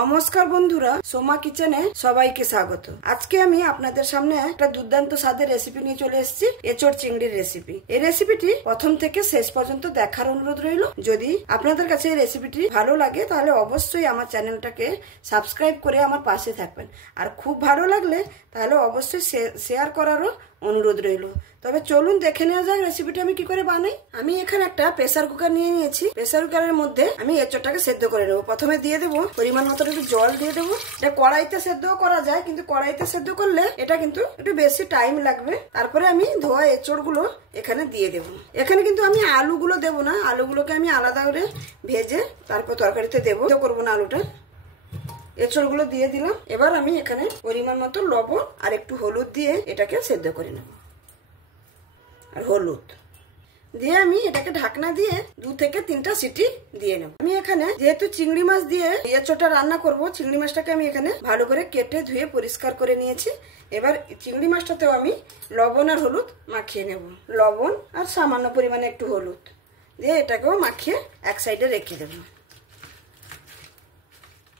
নমস্কার বন্ধুরা, সোমা কিচেনে সবাইকে স্বাগত। আজকে আমি আপনাদের সামনে একটা দুর্দান্ত স্বাদের রেসিপি নিয়ে চলে এসেছি, এঁচোড় চিংড়ির রেসিপি। এই রেসিপিটি প্রথম থেকে শেষ পর্যন্ত দেখার অনুরোধ রইল। যদি আপনাদের কাছে এই রেসিপিটি ভালো লাগে তাহলে অবশ্যই আমার চ্যানেলটাকে সাবস্ক্রাইব করে আমার পাশে থাকবেন। আর খুব ভালো লাগলে তাহলে অবশ্যই শেয়ার করারও অনুরোধ রইল। তবে চলুন দেখে নেওয়া যাক রেসিপিটা আমি কি করে বানাই। আমি এখানে একটা প্রেসার কুকার নিয়ে নিয়েছি। প্রেসার কুকারের মধ্যে আমি এঁচোড়টাকে সেদ্ধ করে নেবো। প্রথমে দিয়ে দেবো পরিমাণ মতো একটু জল দিয়ে দেবো। এটা কড়াইতে সেদ্ধও করা যায়, কিন্তু কড়াইতে সেদ্ধ করলে এটা কিন্তু একটু বেশি টাইম লাগবে। তারপরে আমি ধোয়া এঁচোড়গুলো এখানে দিয়ে দেবো। এখানে কিন্তু আমি আলুগুলো দেবো না, আলুগুলোকে আমি আলাদা করে ভেজে তারপর তরকারিতে দেবো, করবো না আলুটা। এঁচোড়গুলো দিয়ে দিলাম। এবার আমি এখানে পরিমাণ মতো লবণ আর একটু হলুদ দিয়ে এটাকে সেদ্ধ করে নেব। আর হলুদ দিয়ে আমি এটাকে ঢাকনা দিয়ে 2 থেকে 3টা সিটি দিয়ে নেব। আমি এখানে যেহেতু চিংড়ি মাছ দিয়ে এঁচোড়টা রান্না করব, চিংড়ি মাছটাকে আমি এখানে ভালো করে কেটে ধুয়ে পরিষ্কার করে নিয়েছি। এবার চিংড়ি মাছটাতেও আমি লবণ আর হলুদ মাখিয়ে নেব। লবণ আর সামান্য পরিমাণে একটু হলুদ দিয়ে এটাকেও মাখিয়ে এক সাইডে রেখে দেব।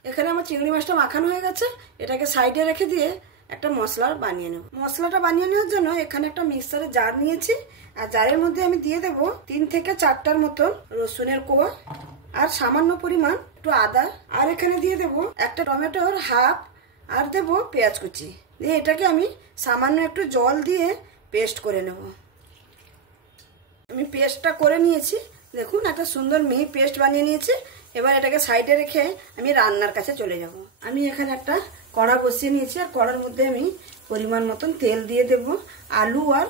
এখানে আমার চিংড়ি মাছটা মাখানো হয়ে গেছে। এটাকে সাইডে রেখে দিয়ে একটা মশলা বানিয়ে নেব। মশলাটা বানিয়ে নেওয়ার জন্য এখানে একটা মিক্সারের জার নিয়েছি। আর জারের মধ্যে আমি দিয়ে দেব 3 থেকে 4টার মতন রসুনের কোয়া আর সামান্য পরিমাণ একটু আদা। আর এখানে দিয়ে দেব একটা টমেটোর হাফ আর দেব পেঁয়াজ কুচি দিয়ে এটাকে আমি সামান্য একটু জল দিয়ে পেস্ট করে নেব। আমি পেস্টটা করে নিয়েছি। দেখুন একটা সুন্দর মিহি পেস্ট বানিয়ে নিয়েছি। এবার এটাকে সাইডে রেখে আমি রান্নার কাছে চলে যাব। আমি এখানে একটা কড়া বসিয়ে নিয়েছি। আর কড়ার মধ্যে আমি পরিমাণ মতন তেল দিয়ে দেব আলু আর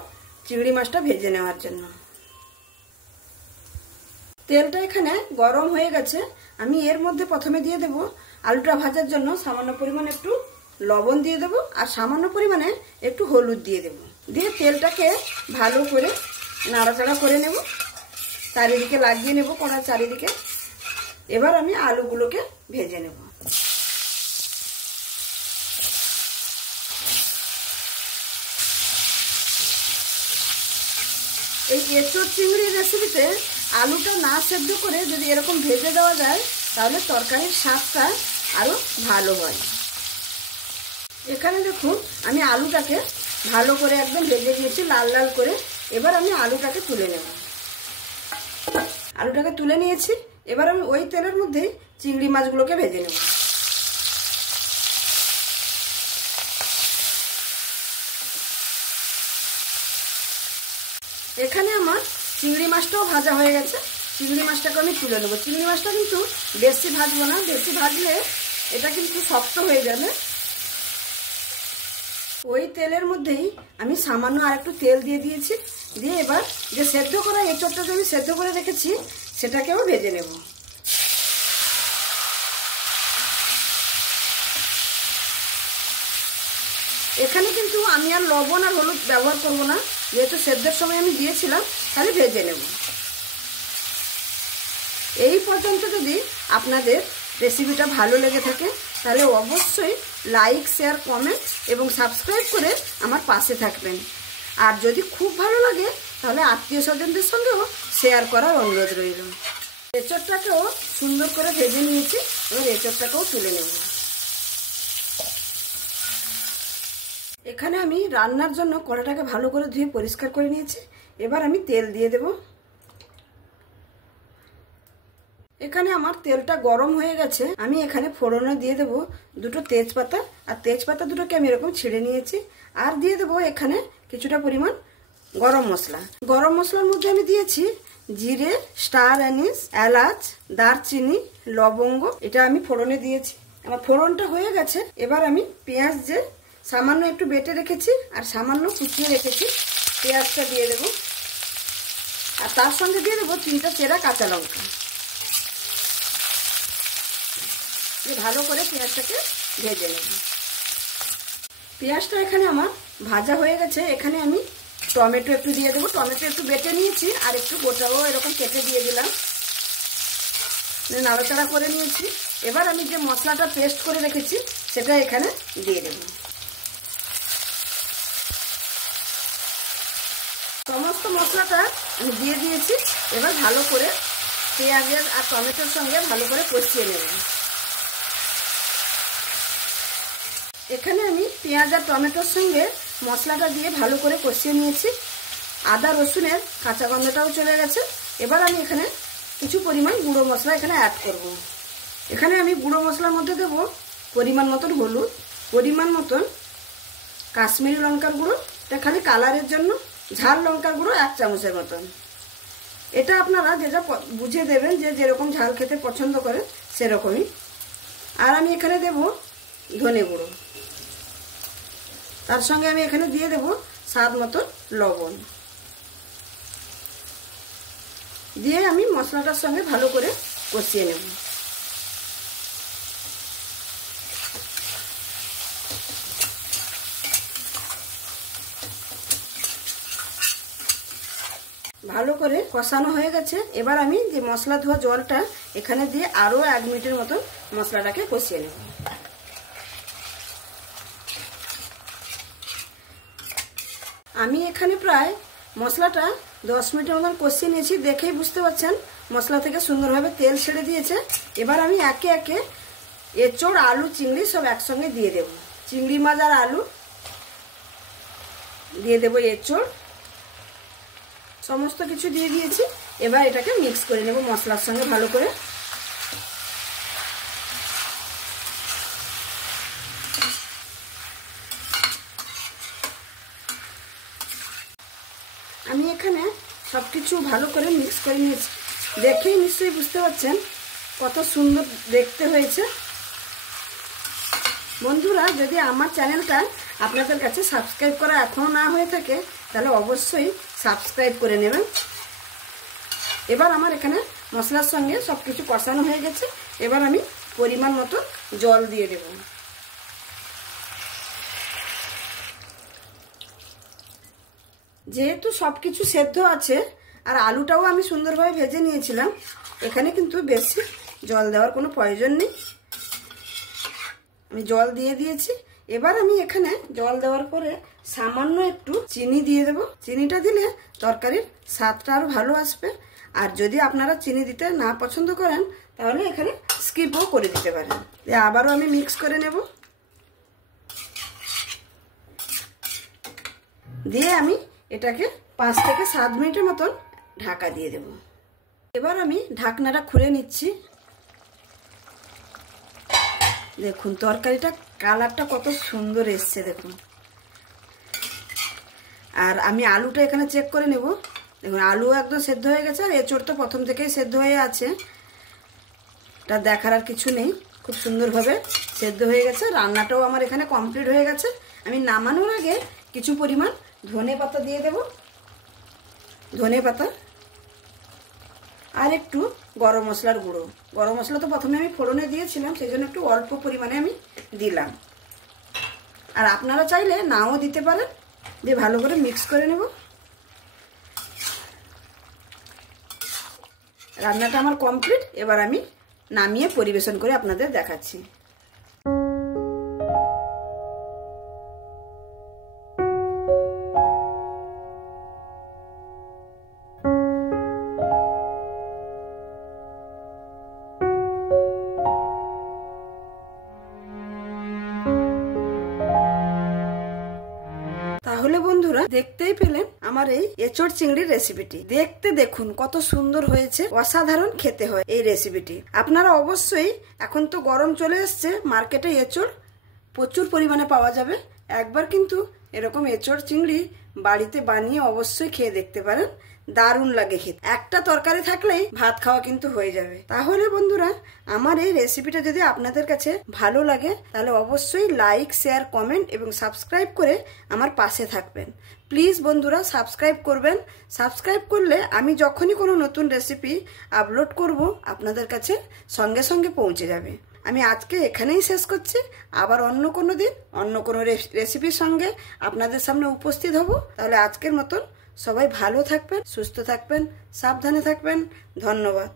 চিংড়ি মাছটা ভেজে নেওয়ার জন্য। তেলটা এখানে গরম হয়ে গেছে। আমি এর মধ্যে প্রথমে দিয়ে দেব আলুটা ভাজার জন্য সামান্য পরিমাণে একটু লবণ দিয়ে দেব আর সামান্য পরিমাণে একটু হলুদ দিয়ে দেব। দিয়ে তেলটাকে ভালো করে নাড়াচাড়া করে নেব, চারিদিকে লাগিয়ে নেব কড়ার চারিদিকে। এবার আমি আলুগুলোকে ভেজে নেব। এই এঁচোড় চিংড়ির রেসিপিতে আলুটা না সেদ্ধ করে যদি এরকম ভেজে দেওয়া যায় তাহলে তরকারির স্বাদটা আরো ভালো হয়। এখানে দেখুন আমি আলুটাকে ভালো করে একদম ভেজে দিয়েছি লাল লাল করে। এবার আমি আলুটাকে তুলে নেব। আলুটাকে তুলে নিয়েছি। এবার আমি ওই তেলের মধ্যে চিংড়ি মাছগুলোকে ভেজে নেব। এখানে আমার চিংড়ি মাছটাও ভাজা হয়ে গেছে। চিংড়ি মাছটাকে আমি তুলে নেব। চিংড়ি মাছটা কিন্তু বেশি ভাজবো না, বেশি ভাজলে এটা কিন্তু শক্ত হয়ে যাবে। ওই তেলের মধ্যেই আমি সামান্য আর একটু তেল দিয়ে দিয়েছি। দিয়ে এবার যে সেদ্ধ করা এঁচোড়টা যে আমি সেদ্ধ করে রেখেছি সেটাকেও ভেজে নেব। এখানে কিন্তু আমি আর লবণ আর হলুদ ব্যবহার করব না, যেহেতু সেদ্ধের সময় আমি দিয়েছিলাম, তাহলে ভেজে নেব। এই পর্যন্ত যদি আপনাদের রেসিপিটা ভালো লেগে থাকে তাহলে অবশ্যই লাইক, শেয়ার, কমেন্ট এবং সাবস্ক্রাইব করে আমার পাশে থাকবেন। আর যদি খুব ভালো লাগে তাহলে আত্মীয় স্বজনদের সঙ্গেও শেয়ার করার অনুরোধ রইল। এঁচোড়টাকেও সুন্দর করে ভেজে নিয়েছি। এবার এঁচোড়টাকেও তুলে নেব। এখানে আমি রান্নার জন্য কড়াটাকে ভালো করে ধুয়ে পরিষ্কার করে নিয়েছি। এবার আমি তেল দিয়ে দেব। এখানে আমার তেলটা গরম হয়ে গেছে। আমি এখানে ফোড়নে দিয়ে দেব 2টো তেজপাতা। আর তেজপাতা দুটোকে আমি এরকম ছিঁড়ে নিয়েছি। আর দিয়ে দেবো এখানে কিছুটা পরিমাণ গরম মশলা। গরম মশলার মধ্যে আমি দিয়েছি জিরে, স্টার অ্যানিস, এলাচ, দারচিনি, লবঙ্গ। এটা আমি ফোড়নে দিয়েছি। আমার ফোড়নটা হয়ে গেছে। এবার আমি পেঁয়াজ যে সামান্য একটু বেটে রেখেছি আর সামান্য কুচিয়ে রেখেছি পেঁয়াজটা দিয়ে দেব। আর তার সঙ্গে দিয়ে দেবো 3টা চেরা কাঁচা লঙ্কা। ভালো করে পেঁয়াজটাকে ভেজে নেব। পেঁয়াজটা এখানে আমার ভাজা হয়ে গেছে। এখানে আমি টমেটো একটু দিয়ে দেবো। টমেটো একটু বেটে নিয়েছি আর একটু গোটাও এরকম কেটে দিয়ে দিলাম। নাড়াচাড়া করে নিয়েছি। এবার আমি যে মশলাটা পেস্ট করে রেখেছি সেটা এখানে দিয়ে দেব। সমস্ত মশলাটা আমি দিয়ে দিয়েছি। এবার ভালো করে পেঁয়াজের আর টমেটোর সঙ্গে ভালো করে কষিয়ে নেব। এখানে আমি পেঁয়াজ আর টমেটোর সঙ্গে মশলাটা দিয়ে ভালো করে কষিয়ে নিয়েছি। আদা রসুনের কাঁচা গন্ধটাও চলে গেছে। এবার আমি এখানে কিছু পরিমাণ গুঁড়ো মশলা এখানে অ্যাড করব। এখানে আমি গুঁড়ো মশলার মধ্যে দেব পরিমাণ মতন হলুদ, পরিমাণ মতন কাশ্মীরি লঙ্কার গুঁড়ো, এটা খালি কালারের জন্য, ঝাল লঙ্কার গুঁড়ো 1 চামচের মতন। এটা আপনারা যেটা বুঝে দেবেন, যে যেরকম ঝাল খেতে পছন্দ করে সেরকমই। আর আমি এখানে দেব ধনে গুঁড়ো, তার সঙ্গে আমি এখানে দিয়ে দেব স্বাদ মতো লবণ, দিয়ে আমি মশলাটার সঙ্গে ভালো করে কষিয়ে নেব। ভালো করে কষানো হয়ে গেছে। এবার আমি যে মশলা ধোয়া জলটা এখানে দিয়ে আরো 1 মিনিটের মতো মশলাটাকে কষিয়ে নেব। আমি এখানে প্রায় মশলাটা 10 মিনিটের মতন কষিয়ে নিয়েছি। দেখেই বুঝতে পারছেন মশলা থেকে সুন্দরভাবে তেল ছেড়ে দিয়েছে। এবার আমি একে একে এঁচোড়, আলু, চিংড়ি সব একসঙ্গে দিয়ে দেব। চিংড়ি মাছ আর আলু দিয়ে দেব, এঁচোড়, সমস্ত কিছু দিয়ে দিয়েছি। এবার এটাকে মিক্স করে নেব মশলার সঙ্গে ভালো করে। আমি এখানে সবকিছু ভালো করে মিক্স করে নিয়েছি। দেখেই নিশ্চয়ই বুঝতে পারছেন কত সুন্দর দেখতে হয়েছে। বন্ধুরা, যদি আমার চ্যানেলটা আপনাদের কাছে সাবস্ক্রাইব করা এখনো না হয়ে থাকে তাহলে অবশ্যই সাবস্ক্রাইব করে নেবেন। এবার আমার এখানে মশলার সঙ্গে সবকিছু কষানো হয়ে গেছে। এবার আমি পরিমাণ মতো জল দিয়ে দেব। যেহেতু সবকিছু সেদ্ধ আছে আর আলুটাও আমি সুন্দরভাবে ভেজে নিয়েছিলাম, এখানে কিন্তু বেশি জল দেওয়ার কোনো প্রয়োজন নেই। আমি জল দিয়ে দিয়েছি। এবার আমি এখানে জল দেওয়ার পরে সামান্য একটু চিনি দিয়ে দেব। চিনিটা দিলে তরকারির স্বাদটা আরো ভালো আসবে। আর যদি আপনারা চিনি দিতে না পছন্দ করেন তাহলে এখানে স্কিপও করে দিতে পারেন। আবারও আমি মিক্স করে নেব, দিয়ে আমি এটাকে 5 থেকে 7 মিনিটের মতন ঢাকা দিয়ে দেব। এবার আমি ঢাকনাটা খুলে নিচ্ছি। দেখুন তরকারিটা কালারটা কত সুন্দর এসছে দেখুন। আর আমি আলুটা এখানে চেক করে নেব। দেখুন আলু একদম সেদ্ধ হয়ে গেছে, আর এঁচোড় তো প্রথম থেকেই সেদ্ধ হয়ে আছে, এটা দেখার আর কিছু নেই। খুব সুন্দরভাবে সেদ্ধ হয়ে গেছে। রান্নাটাও আমার এখানে কমপ্লিট হয়ে গেছে। আমি নামানোর আগে কিছু পরিমাণ ধনে পাতা দিয়ে দেব, ধনে পাতা, আর একটু গরম মশলার গুঁড়ো। গরম মশলা তো প্রথমে আমি ফোড়নে দিয়েছিলাম, সেই জন্য একটু অল্প পরিমাণে আমি দিলাম। আর আপনারা চাইলে নাও দিতে পারেন। দিয়ে ভালো করে মিক্স করে নেব। রান্নাটা আমার কমপ্লিট। এবার আমি নামিয়ে পরিবেশন করে আপনাদের দেখাচ্ছি। তাহলে বন্ধুরা দেখতেই পেলেন আমার এই এঁচোড় চিংড়ির রেসিপিটি। দেখতে দেখুন কত সুন্দর হয়েছে, অসাধারণ খেতে হয় এই রেসিপিটি। আপনারা অবশ্যই, এখন তো গরম চলে এসছে, মার্কেটে এঁচোড় প্রচুর পরিমাণে পাওয়া যাবে। একবার কিন্তু এরকম এঁচোড় চিংড়ি বাড়িতে বানিয়ে অবশ্যই খেয়ে দেখতে পারেন। দারুণ লাগে খেতে। একটা তরকারি থাকলেই ভাত খাওয়া কিন্তু হয়ে যাবে। তাহলে বন্ধুরা আমার এই রেসিপিটা যদি আপনাদের কাছে ভালো লাগে তাহলে অবশ্যই লাইক, শেয়ার, কমেন্ট এবং সাবস্ক্রাইব করে আমার পাশে থাকবেন। প্লিজ বন্ধুরা সাবস্ক্রাইব করবেন। সাবস্ক্রাইব করলে আমি যখনই কোনো নতুন রেসিপি আপলোড করব আপনাদের কাছে সঙ্গে সঙ্গে পৌঁছে যাবে। আমি আজকে এখানেই শেষ করছি। আবার অন্য কোনো দিন অন্য কোনো রেসিপির সঙ্গে আপনাদের সামনে উপস্থিত হব। তাহলে আজকের মতন সবাই ভালো থাকবেন, সুস্থ থাকবেন, সাবধানে থাকবেন। ধন্যবাদ।